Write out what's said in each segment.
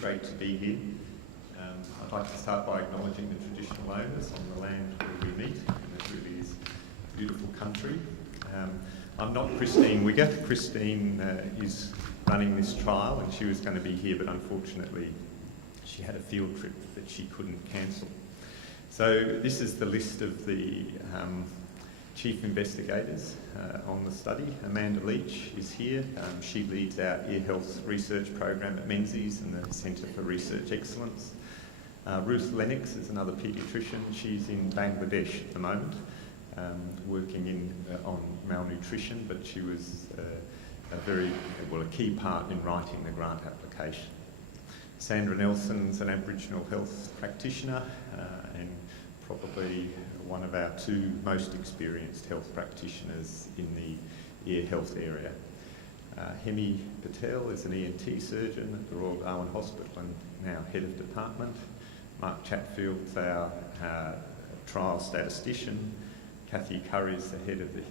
great to be here. I'd like to start by acknowledging the traditional owners on the land where we meet, and it really is beautiful country. I'm not Christine Wigger. Christine is running this trial and she was going to be here, but unfortunately she had a field trip that she couldn't cancel. So this is the list of the chief investigators on the study. Amanda Leach is here. She leads our ear health research program at Menzies and the Centre for Research Excellence. Ruth Lennox is another paediatrician. She's in Bangladesh at the moment, working on malnutrition, but she was a key part in writing the grant application. Sandra Nelson's an Aboriginal health practitioner and probably one of our two most experienced health practitioners in the ear health area. Hemi Patel is an ENT surgeon at the Royal Darwin Hospital and now head of department. Mark Chatfield's our trial statistician. Kathy Curry is the head of the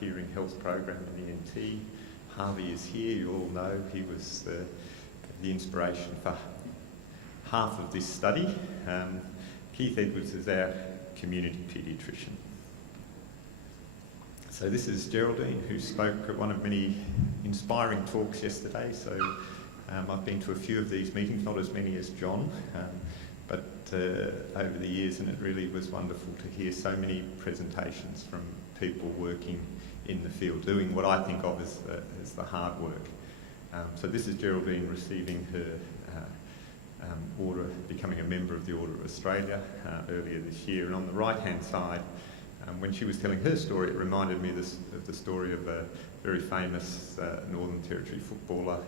hearing health program in ENT. Harvey is here, you all know. He was the inspiration for half of this study. Keith Edwards is our community paediatrician. So this is Geraldine, who spoke at one of many inspiring talks yesterday. So I've been to a few of these meetings, not as many as John, but over the years, and it really was wonderful to hear so many presentations from people working in the field, doing what I think of as the hard work. So this is Geraldine receiving her order, becoming a member of the Order of Australia earlier this year. And on the right-hand side, when she was telling her story, it reminded me of the story of a very famous Northern Territory footballer,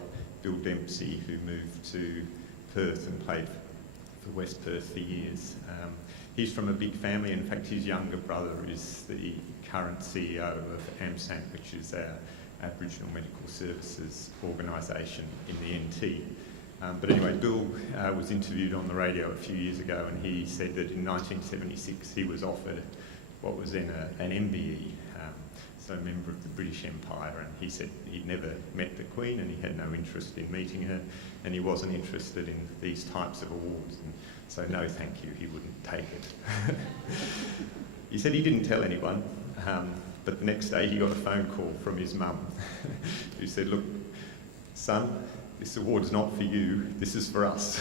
Bill Dempsey, who moved to Perth and played for West Perth for years. He's from a big family. In fact, his younger brother is the current CEO of AMSANT, which is our Aboriginal Medical Services organisation in the NT. But anyway, Bill was interviewed on the radio a few years ago, and he said that in 1976 he was offered what was then an MBE, so a member of the British Empire, and he said he'd never met the Queen and he had no interest in meeting her, and he wasn't interested in these types of awards, and so no thank you, he wouldn't take it. He said he didn't tell anyone, but the next day he got a phone call from his mum who said, "Look, son, this award's not for you, this is for us.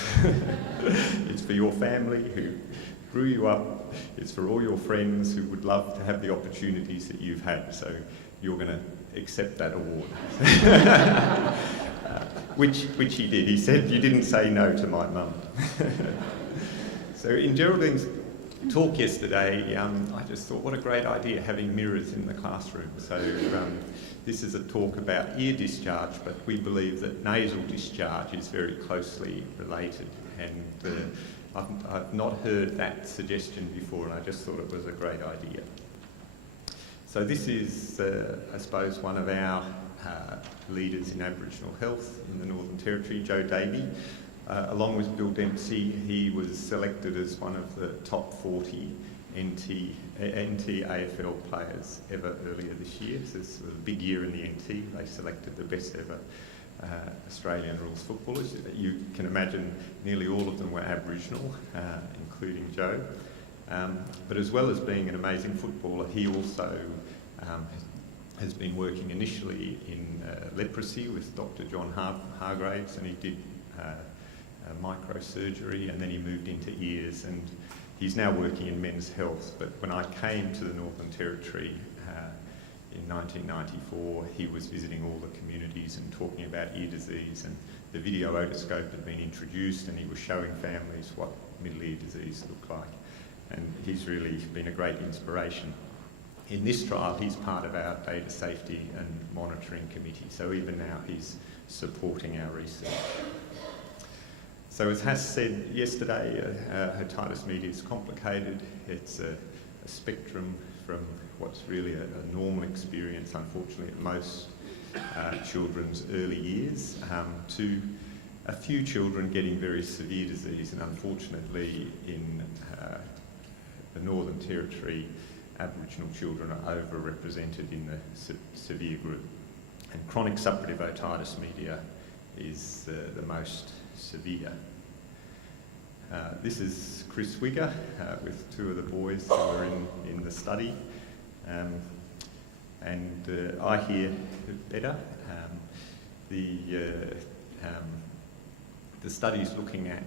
It's for your family who grew you up, it's for all your friends who would love to have the opportunities that you've had, so you're going to accept that award." Which he did. He said, "You didn't say no to my mum." So in Geraldine's talk yesterday, I just thought what a great idea having mirrors in the classroom. So this is a talk about ear discharge, but we believe that nasal discharge is very closely related, and I've not heard that suggestion before, and I just thought it was a great idea. So this is, I suppose, one of our leaders in Aboriginal health in the Northern Territory, Joe Davey. Along with Bill Dempsey, he was selected as one of the top 40 NT AFL players ever earlier this year. So this was a big year in the NT. They selected the best ever Australian rules footballers. You can imagine nearly all of them were Aboriginal, including Joe. But as well as being an amazing footballer, he also has been working initially in leprosy with Dr. John Hargraves, and he did microsurgery, and then he moved into ears, and he's now working in men's health. But when I came to the Northern Territory in 1994, he was visiting all the communities and talking about ear disease, and the video otoscope had been introduced, and he was showing families what middle ear disease looked like, and he's really been a great inspiration. In this trial, he's part of our data safety and monitoring committee, so even now he's supporting our research. So as Has said yesterday, otitis media is complicated. It's a spectrum from what's really a normal experience, unfortunately, at most children's early years, to a few children getting very severe disease, and unfortunately in the Northern Territory, Aboriginal children are overrepresented in the severe group. And chronic suppurative otitis media is the most severe. This is Chris Wigger with two of the boys who are in the study. I hear better. The study is looking at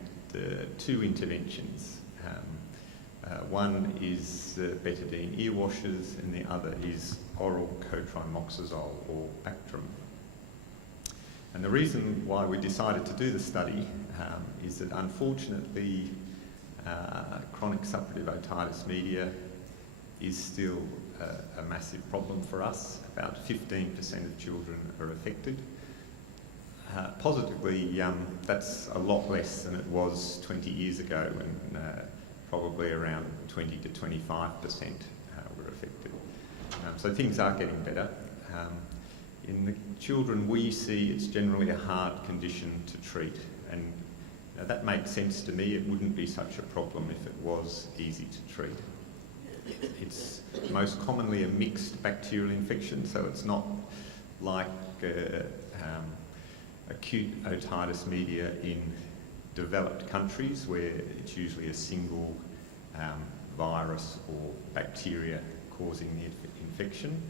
two interventions. One is betadine ear washes and the other is oral cotrimoxazole or Bactrim. And the reason why we decided to do the study is that unfortunately chronic suppurative otitis media is still a massive problem for us. About 15% of children are affected. Positively, that's a lot less than it was 20 years ago, when probably around 20 to 25% were affected. So things are getting better. In the children we see, it's generally a hard condition to treat, and that makes sense to me. It wouldn't be such a problem if it was easy to treat. It's most commonly a mixed bacterial infection, so it's not like acute otitis media in developed countries where it's usually a single virus or bacteria causing the infection.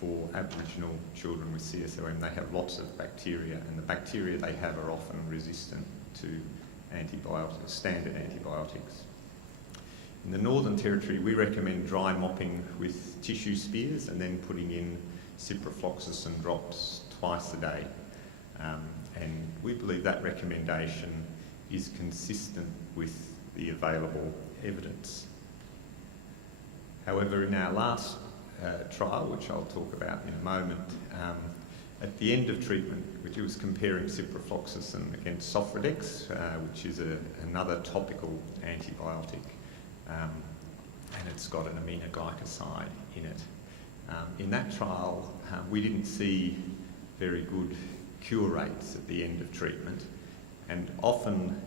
For Aboriginal children with CSOM, they have lots of bacteria, and the bacteria they have are often resistant to antibiotics, standard antibiotics. In the Northern Territory, we recommend dry mopping with tissue spears and then putting in ciprofloxacin drops twice a day. And we believe that recommendation is consistent with the available evidence. However, in our last trial, which I'll talk about in a moment, at the end of treatment, which was comparing ciprofloxacin against Sofradex, which is another topical antibiotic, and it's got an aminoglycoside in it. In that trial, we didn't see very good cure rates at the end of treatment, and often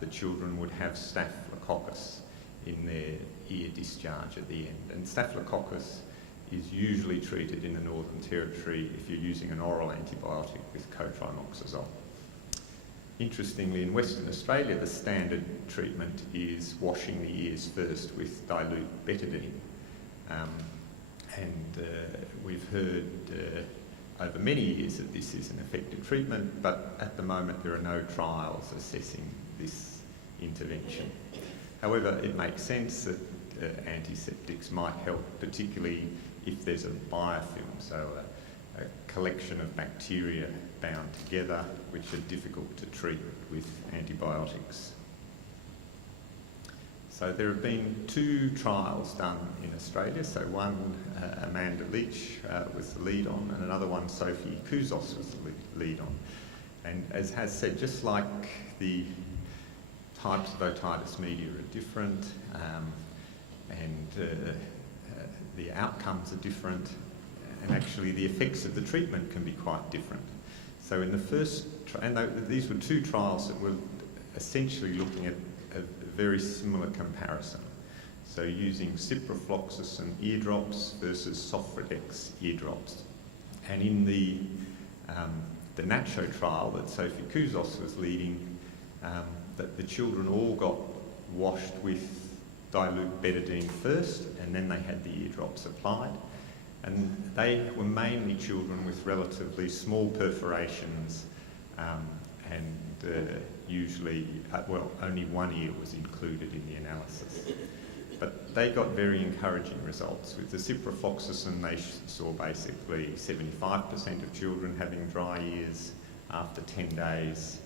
the children would have staphylococcus in their ear discharge at the end. And staphylococcus is usually treated in the Northern Territory if you're using an oral antibiotic with cotrimoxazole. Interestingly, in Western Australia, the standard treatment is washing the ears first with dilute betadine. We've heard over many years that this is an effective treatment, but at the moment there are no trials assessing this intervention. However, it makes sense that antiseptics might help, particularly if there's a biofilm, so a collection of bacteria bound together, which are difficult to treat with antibiotics. So there have been two trials done in Australia. So one, Amanda Leach was the lead on, and another one, Sophie Kouzos was the lead on. And as has said, just like the types of otitis media are different, the outcomes are different, and actually the effects of the treatment can be quite different. So in the first, these were two trials that were essentially looking at a very similar comparison. So using ciprofloxacin eardrops versus Sofradex eardrops. And in the Nacho trial that Sophie Kouzos was leading, that the children all got washed with dilute betadine first, and then they had the eardrops applied. And they were mainly children with relatively small perforations, usually, only one ear was included in the analysis. But they got very encouraging results. With the ciprofloxacin, they saw basically 75% of children having dry ears after 10 days,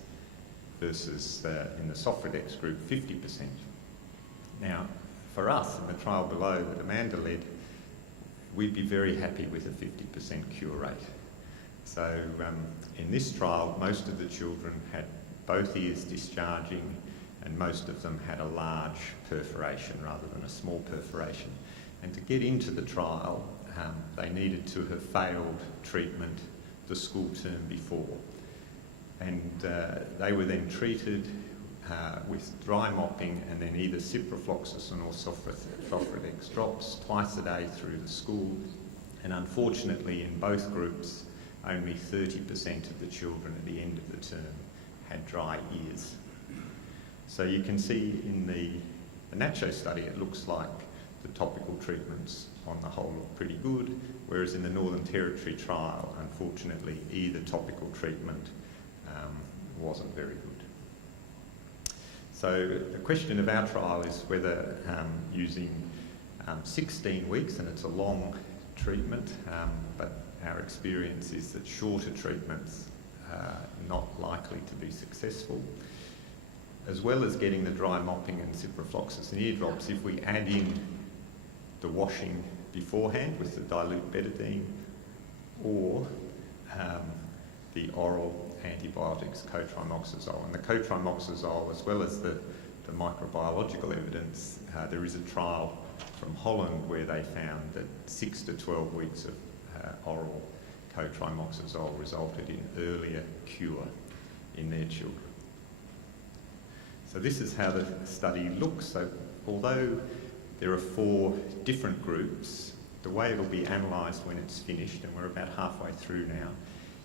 versus in the Sofradex group, 50%. Now, for us, in the trial below that Amanda led, we'd be very happy with a 50% cure rate. So in this trial, most of the children had both ears discharging, and most of them had a large perforation rather than a small perforation. And to get into the trial, they needed to have failed treatment the school term before. And they were then treated with dry mopping and then either ciprofloxacin or Sofradex drops twice a day through the school. And unfortunately, in both groups, only 30% of the children at the end of the term had dry ears. So you can see in the Nacho study, it looks like the topical treatments on the whole look pretty good, whereas in the Northern Territory trial, unfortunately, either topical treatment wasn't very good. So the question of our trial is whether using 16 weeks, and it's a long treatment, but our experience is that shorter treatments are not likely to be successful, as well as getting the dry mopping and ciprofloxacin and eardrops. If we add in the washing beforehand with the dilute betadine, or the oral antibiotics, cotrimoxazole. And the cotrimoxazole, as well as the microbiological evidence, there is a trial from Holland where they found that 6 to 12 weeks of oral cotrimoxazole resulted in earlier cure in their children. So this is how the study looks. So although there are 4 different groups, the way it'll be analysed when it's finished, and we're about halfway through now,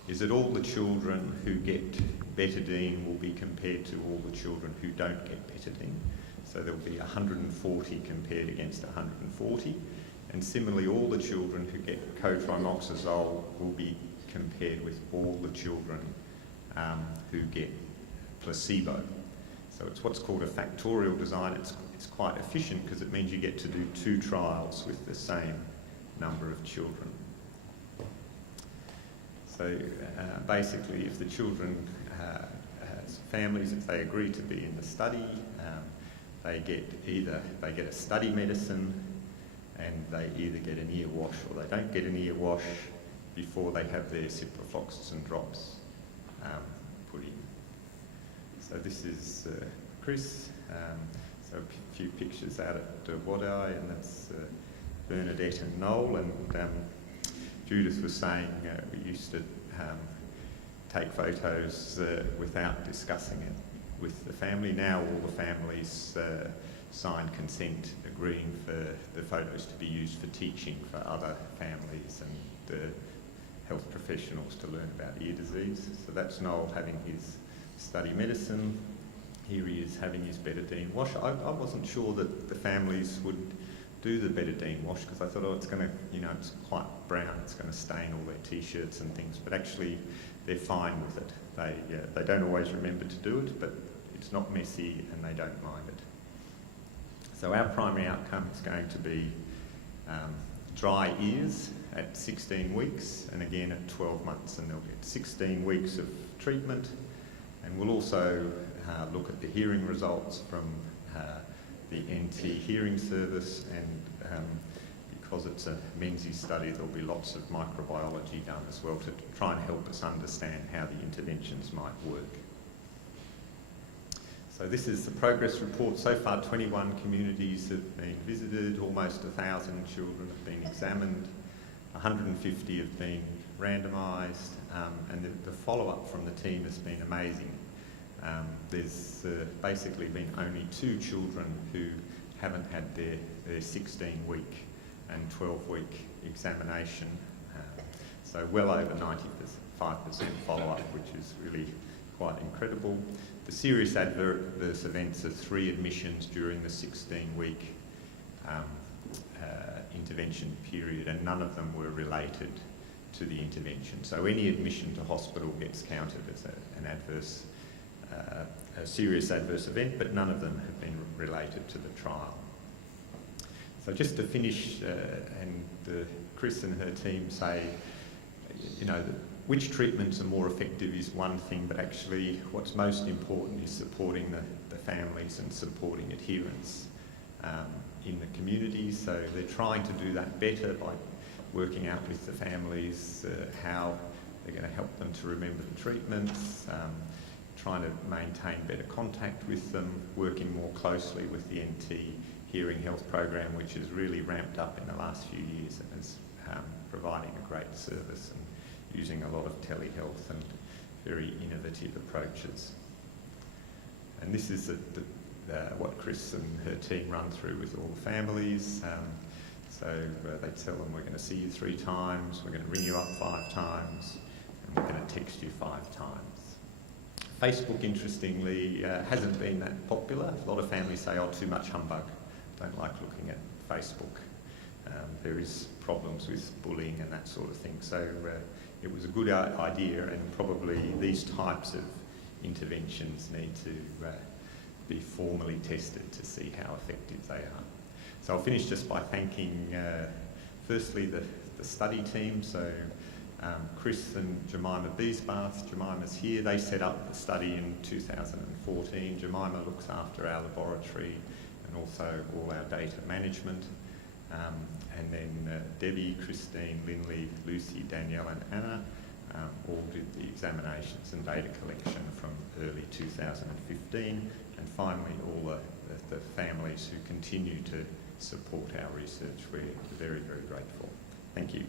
is that all the children who get betadine will be compared to all the children who don't get betadine. So there'll be 140 compared against 140. And similarly, all the children who get cotrimoxazole will be compared with all the children who get placebo. So it's what's called a factorial design. It's quite efficient because it means you get to do 2 trials with the same number of children. So basically, if the children, families, if they agree to be in the study, they get a study medicine, and they either get an ear wash or they don't get an ear wash before they have their ciprofloxacin drops put in. So this is Chris. So a few pictures out at Wadeye, and that's Bernadette and Noel. And Judith was saying we used to take photos without discussing it with the family. Now all the families sign consent agreeing for the photos to be used for teaching for other families and health professionals to learn about ear disease. So that's Noel having his study medicine. Here he is having his betadine wash. I wasn't sure that the families would do the betadine wash because I thought, oh, it's going to, it's quite brown, it's going to stain all their t-shirts and things, but actually they're fine with it. They don't always remember to do it, but it's not messy and they don't mind it. So our primary outcome is going to be dry ears at 16 weeks and again at 12 months, and they'll get 16 weeks of treatment. And we'll also look at the hearing results from the NT hearing service, and because it's a Menzies study, there'll be lots of microbiology done as well to try and help us understand how the interventions might work. So this is the progress report. So far 21 communities have been visited, almost 1,000 children have been examined, 150 have been randomised, and the follow-up from the team has been amazing. There's basically been only 2 children who haven't had their 16-week and 12-week examination. So well over 95% follow-up, which is really quite incredible. The serious adverse events are 3 admissions during the 16-week intervention period, and none of them were related to the intervention. So any admission to hospital gets counted as a serious adverse event, but none of them have been related to the trial. So just to finish, Chris and her team say, which treatments are more effective is one thing, but actually what's most important is supporting the families and supporting adherence in the community. So they're trying to do that better by working out with the families how they're going to help them to remember the treatments, trying to maintain better contact with them, working more closely with the NT Hearing Health Program, which has really ramped up in the last few years and is providing a great service and using a lot of telehealth and very innovative approaches. And this is what Chris and her team run through with all the families. So they tell them, we're going to see you 3 times, we're going to ring you up 5 times, and we're going to text you 5 times. Facebook, interestingly, hasn't been that popular. A lot of families say, oh, too much humbug, don't like looking at Facebook. There is problems with bullying and that sort of thing. So it was a good idea, and probably these types of interventions need to be formally tested to see how effective they are. So I'll finish just by thanking firstly the study team. So Chris and Jemima Beesbath. Jemima's here. They set up the study in 2014. Jemima looks after our laboratory and also all our data management. And then Debbie, Christine, Lindley, Lucy, Danielle and Anna all did the examinations and data collection from early 2015. And finally, all the families who continue to support our research. We're very, very grateful. Thank you.